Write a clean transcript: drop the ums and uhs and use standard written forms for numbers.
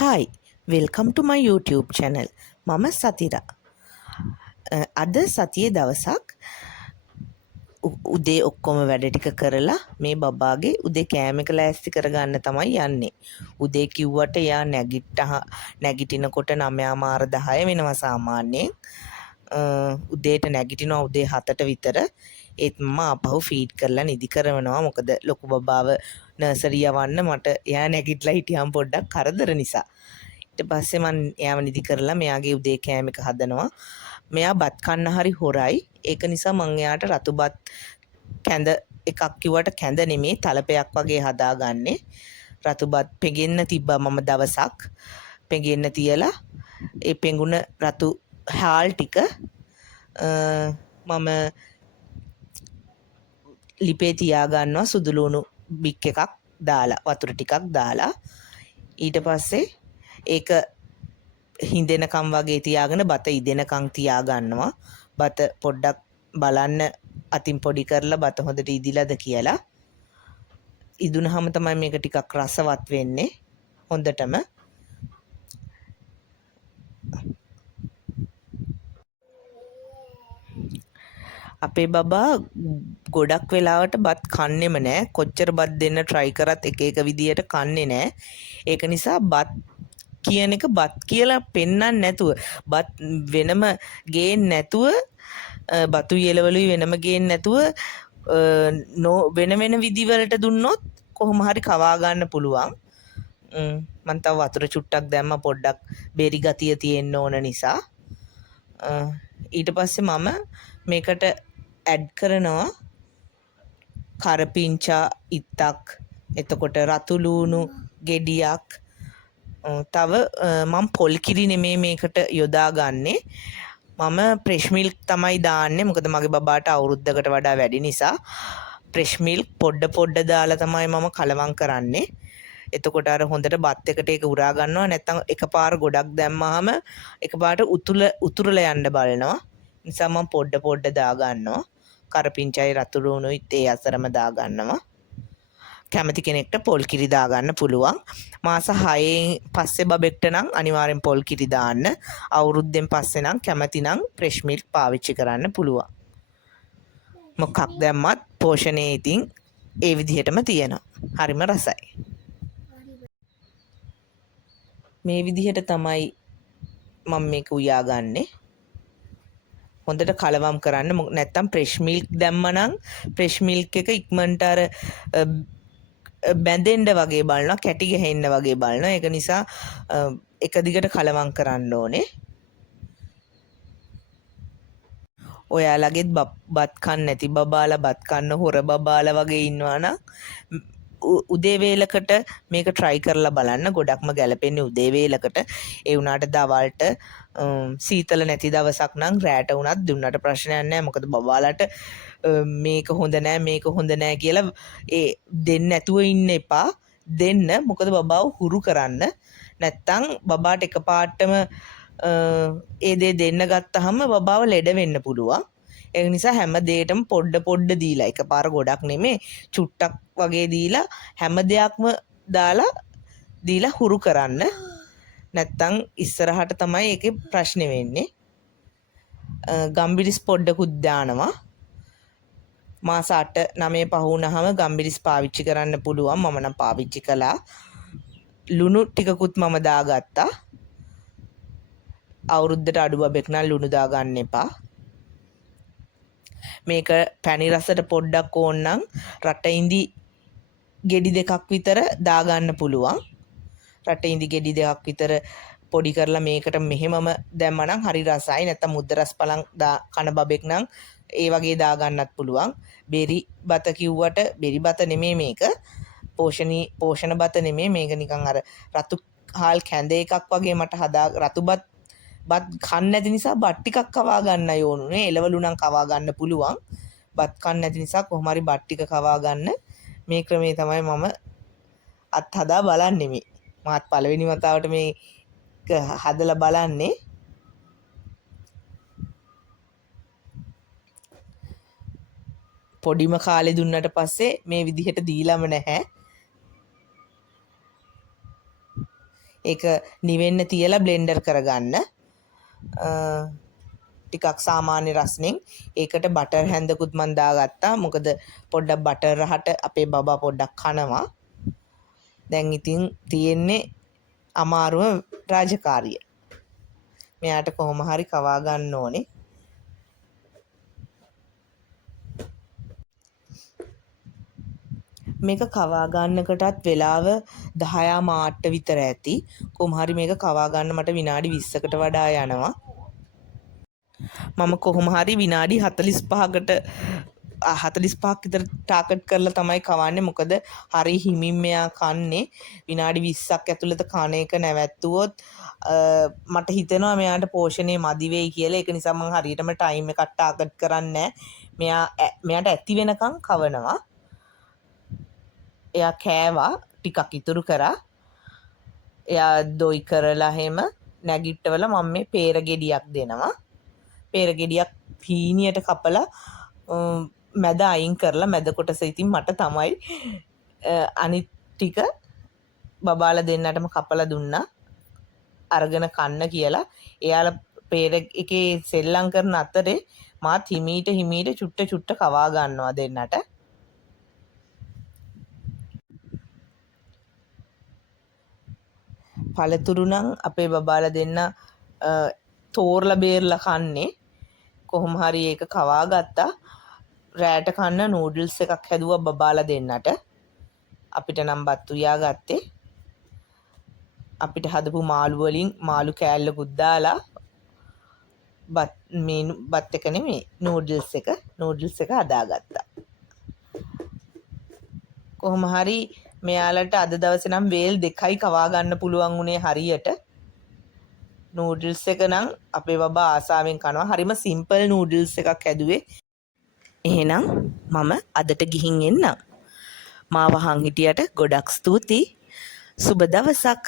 Hi, welcome to my YouTube channel. මම සතිරා. අද සතියේ දවසක් උදේ ඔක්කොම වැඩ ටික කරලා මේ බබාගේ උදේ කෑම එක ලෑස්ති කරගන්න තමයි යන්නේ. උදේ කිව්වට එයා නැගිටිනකොට 9:10 වෙනවා සාමාන්‍යයෙන්. උදේට නැගිටිනවා උදේ 7ට විතර. ඒත් මම ආපහු ෆීඩ් කරලා නිදි කරනවා. මොකද ලොකු බබාව නර්සරි යවන්න මට එයා නැගිටලා හිටියම් පොඩ්ඩක් කරදර නිසා. ඊට පස්සේ මම එයාව නිදි කරලා මෙයාගේ උදේ කෑම එක හදනවා. මෙයා බත් කන්න හරි හොරයි. ඒක නිසා මම එයාට රතු බත් කැඳ එකක් කිව්වට කැඳ නෙමේ තලපයක් වගේ හදාගන්නේ. රතු බත් පෙගෙන්න තිබ්බා මම දවසක්. පෙගෙන්න තියලා ඒ පෙඟුන රතු හාල් ටික මම ලිපේ තියාගන්නවා සුදු ලුණු බික් එකක් දාලා වතුර ටිකක් දාලා ඊට පස්සේ ඒක හිඳෙනකම් වගේ තියාගෙන බත ඉදෙනකම් තියාගන්නවා. බත පොඩ්ඩක් බලන්න අතින් පොඩි කරලා බත හොඳට ඉදිලාද කියලා. ඉදුණාම තමයි මේක ටිකක් රසවත් වෙන්නේ. හොඳටම අපේ බබා ගොඩක් වෙලාවට බත් කන්නෙම නෑ. කොච්චර බත් දෙන්න try කරත් එක එක විදියට කන්නේ නෑ. ඒක නිසා බත් කියන එක බත් කියලා පෙන්වන්න නැතුව බත් වෙනම ගේන්න නැතුව බතු එලවලුයි වෙනම ගේන්න නැතුව වෙන වෙන විදිවලට දුන්නොත් කොහොම හරි කවා ගන්න පුළුවන්. මම තව වතුර චුට්ටක් දැම්ම පොඩ්ඩක් බෙරි ගතිය තියෙන්න ඕන නිසා. ඊට පස්සේ මම මේකට ඇඩ් කරනවා කරපිංචා ඉත්තක්, එතකොට රතු ලූණු ගෙඩියක්, තව මම පොල් කිරි නෙමේ මේකට යොදාගන්නේ. මම ෆ්‍රෙෂ් මිල්ක් තමයි දාන්නේ. මොකද මගේ බබාට අවුරුද්දකට වඩා වැඩි නිසා ෆ්‍රෙෂ් මිල්ක් පොඩ දාලා තමයි මම කලවම් කරන්නේ. එතකොට අර හොඳට බත් එකට ඒක උරා ගන්නවා. නැත්නම් එකපාර ගොඩක් දැම්මාම එකපාරට උතුරලා යන්න බලනවා. නිසා මම පොඩ දා ගන්නවා. කරපිංචායි රතු ලුණුයි ඒ අතරම දා ගන්නවා. කැමති කෙනෙක්ට පොල් කිරි දාගන්න පුළුවන්. මාස 6න් පස්සේ බබෙක්ට නම් අනිවාර්යෙන් පොල් කිරි දාන්න. අවුරුද්දෙන් පස්සේ නම් කැමති නම් ෆ්‍රෙෂ් මිල්ක් පාවිච්චි කරන්න පුළුවන්. මොකක් දැම්මත් පෝෂණයේ ඉතින් ඒ විදිහටම තියෙනවා. හරිම රසයි. මේ විදිහට තමයි මම මේක උයාගන්නේ. හොඳට කලවම් කරන්න. නැත්තම් ෆ්‍රෙෂ් මිල්ක් දැම්මනම් ෆ්‍රෙෂ් මිල්ක් එක ඉක්මනට අර බැඳෙන්න වගේ බලනවා, කැටි ගහෙන්න වගේ බලනවා. ඒක නිසා එක දිගට කලවම් කරන්න ඕනේ. ඔයාලගෙත් බත් කන්න නැති බබාලා, බත් කන්න හොර බබාලා වගේ ඉන්නවා නම් උදේ වේලකට මේක try කරලා බලන්න. ගොඩක්ම ගැලපෙන්නේ උදේ වේලකට. ඒ වුණාට දවල්ට සීතල නැති දවසක් නම් රැට වුණත් දුන්නට ප්‍රශ්නයක් නැහැ. මොකද බබාලට මේක හොඳ නෑ මේක හොඳ නෑ කියලා ඒ දෙන්න නැතුව ඉන්න එපා. දෙන්න. මොකද බබාව හුරු කරන්න. නැත්තම් බබාට එකපාරටම ඒ දේ දෙන්න ගත්තාම බබාව ලෙඩ වෙන්න පුළුවන්. ඒ නිසා හැම දෙයකටම පොඩ දීලා, එකපාර ගොඩක් නෙමේ, චුට්ටක් වගේ දීලා හැම දෙයක්ම දීලා හුරු කරන්න. නැත්තම් ඉස්සරහට තමයි ඒකේ ප්‍රශ්නේ වෙන්නේ. ගම්බිරිස් පොඩ්ඩකුත් දානවා. මාස 8-9 පහ වුණාම ගම්බිරිස් පාවිච්චි කරන්න පුළුවන්. මම නම් පාවිච්චි කළා. ලුණු ටිකකුත් මම දාගත්තා. අවුරුද්දට අඩු බබෙක් නම් ලුණු දාගන්න එපා. මේක පැණි රසට පොඩ්ඩක් ඕන නම් රටඉඳි ගෙඩි දෙකක් විතර දාගන්න පුළුවන්. රටඉඳි ගෙඩි දෙකක් විතර පොඩි කරලා මේකට මෙහෙමම දැම්මනම් හරි රසයි. නැත්නම් මුද්ද රස පලං කන බබෙක් නම් ඒ වගේ දාගන්නත් පුළුවන්. බෙරි බත කිව්වට බෙරි බත නෙමේ මේක. පෝෂණ බත නෙමේ මේක. නිකන් අර රතු හාල් කැඳ එකක් වගේ මට රතු බත් කන්න නැති නිසා බත් ටිකක් කවා ගන්න ඕනුනේ. එළවලු නම් කවා ගන්න පුළුවන්. බත් කන්න නැති නිසා කොහොම හරි බත් ටික කවා ගන්න. මේ ක්‍රමේ තමයි මම අත්හදා බලන්නේ මේ. මාත් පළවෙනි වතාවට මේක හදලා බලන්නේ. පොඩිම කාලේ දුන්නට පස්සේ මේ විදිහට දීලම නැහැ. ඒක නිවෙන්න තියලා බ්ලෙන්ඩර් කරගන්න. ටිකක් සාමාන්‍ය රස්නෙන් ඒකට බටර් හැන්දකුත් මන් දාගත්තා. මොකද පොඩ්ඩක් බටර් රහට අපේ බබා පොඩ්ඩක් කනවා. දැන් ඉතින් තියෙන්නේ අමාරුම රාජකාරිය. මෙයාට කොහොම හරි කවා ගන්න ඕනේ. මේක කවා ගන්නකටත් වෙලාව 10 මාට්ට විතර ඇති. කොහොම හරි මේක කවා ගන්න මට විනාඩි 20කට වඩා යනවා. මම කොහොම හරි විනාඩි 45කට 45ක් විතර ටාගට් කරලා තමයි කවන්නේ. මොකද හරි හිමින් මෙයා කන්නේ. විනාඩි 20ක් ඇතුළත කන එක නැවැත්තුවොත් මට හිතෙනවා මෙයාට පෝෂණය මදි වෙයි කියලා. ඒක නිසා මම හරියටම ටයිම් එකක් ටාගට් කරන්නේ නැහැ. මෙයාට ඇති වෙනකන් කවනවා. එයා කෑවා ටිකක් ඉතුරු කරා. එයා දොයි කරලා එහෙම නැගිට්ටවල මම මේ peer ගෙඩියක් දෙනවා. peer ගෙඩියක් පීනියට කපලා මැද අයින් කරලා මැද කොටස ඉතින් මට තමයි අනිත් ටික බබාලා දෙන්නටම කපලා දුන්නා. අරගෙන කන්න කියලා. එයාලා peer එකේ සෙල්ලම් කරන අතරේ මාත් හිමීට චුට්ට කවා ගන්නවා දෙන්නට. පළතුරු නම් අපේ බබාලා දෙන්න තෝරලා බේරලා කන්නේ. කොහොම හරි ඒක කවා ගත්තා. රෑට කන්න නූඩල්ස් එකක් හැදුවා බබාලා දෙන්නට. අපිට නම් බත් උයා ගත්තේ. අපිට හදපු මාළු වලින් මාළු කෑල්ලකුත් දාලා බත් එක නෙමෙයි නූඩල්ස් එක හදාගත්තා. කොහොම හරි මෙයාලට අද දවසේ නම් වේල් 2යි කවා ගන්න පුළුවන් උනේ හරියට. නූඩල්ස් එක නම් අපේ බබා ආසාවෙන් කනවා. හරිම සිම්පල් නූඩල්ස් එකක් හැදුවේ. එහෙනම් මම අදට ගිහින් එන්නම්. මාව අහන් හිටියට ගොඩක් ස්තුතියි. සුබ දවසක්.